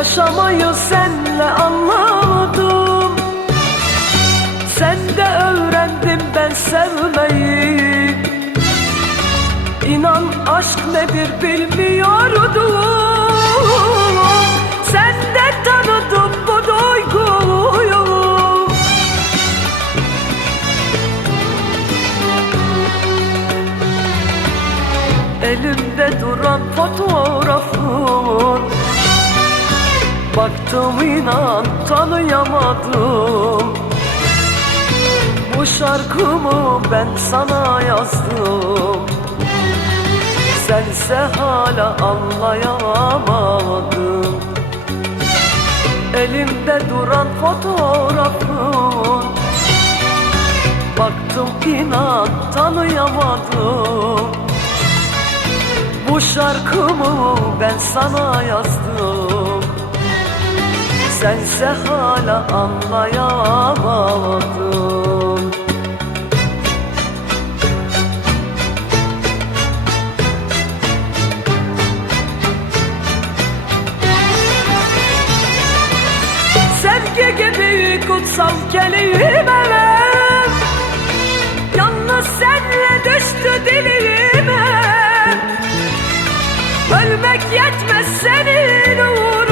Yaşamayı senle anladım. Sende öğrendim ben sevmeyi. İnan aşk nedir bilmiyordum. Sende tanıdım bu duyguyu. Elimde duran fotoğrafın Baktım inan tanıyamadım. Bu şarkımı ben sana yazdım. Sense hala anlayamadın Elimde duran fotoğrafın. Baktım inan tanıyamadım. Bu şarkımı ben sana yazdım Sense hala anlayamadın Sevgi gibi kutsal kelime Yalnız senle düştü dilime. Ölmek yetmez senin uğruna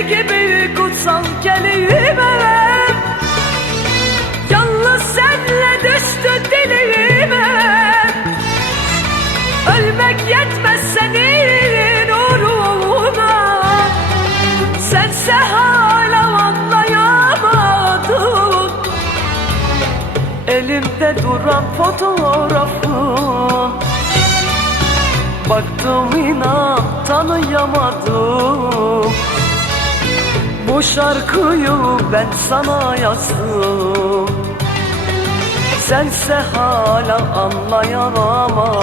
gibi kutsal kelime Yalnız senle düştü dilime Ölmek yetmez senin uğruna. Sense hala anlayamadın Elimde duran fotoğrafın Baktım inan tanıyamadım Bu şarkıyı ben sana yazdım. Sense hala anlayamadın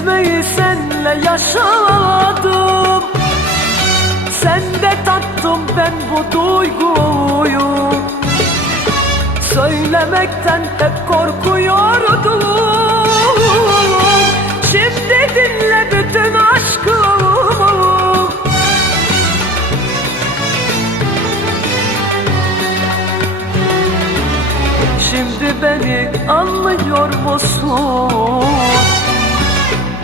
Hissetmeyi senle yaşadım. Sende tattım ben bu duyguyu. Söylemekten hep korkuyordum. Şimdi dinle bütün aşkımı. Şimdi beni anlıyor musun?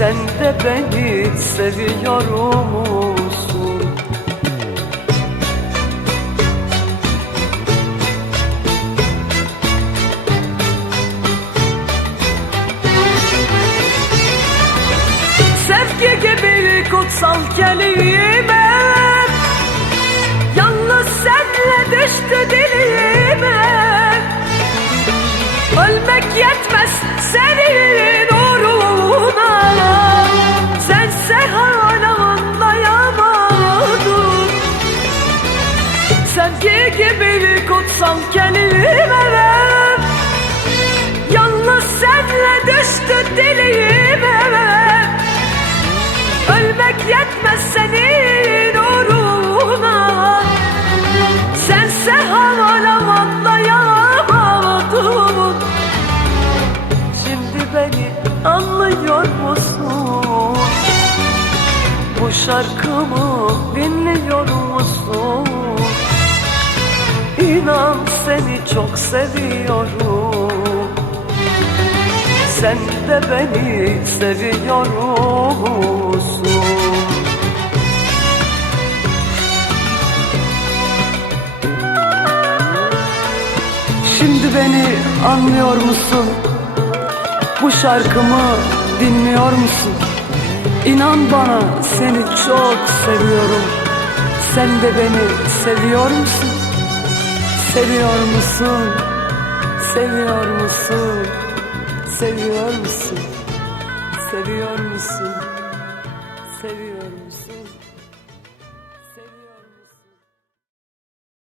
Sen de beni seviyor musun? Sevgi gibi kutsal kelime Yalnız senle düştü Sevgi gibi kutsam kendimi eve Yalnız senle düştü dileğim eve Ölmek yetmez senin uğruna Sense havalam atlayamadım Şimdi beni anlıyor musun? Bu şarkımı dinliyor musun? İnan seni çok seviyorum Sen de beni seviyor musun? Şimdi beni anlıyor musun? Bu şarkımı dinliyor musun? İnan bana seni çok seviyorum Sen de beni seviyor musun? Seviyor musun? Seviyor musun? Seviyor musun? Seviyor musun? Seviyor musun?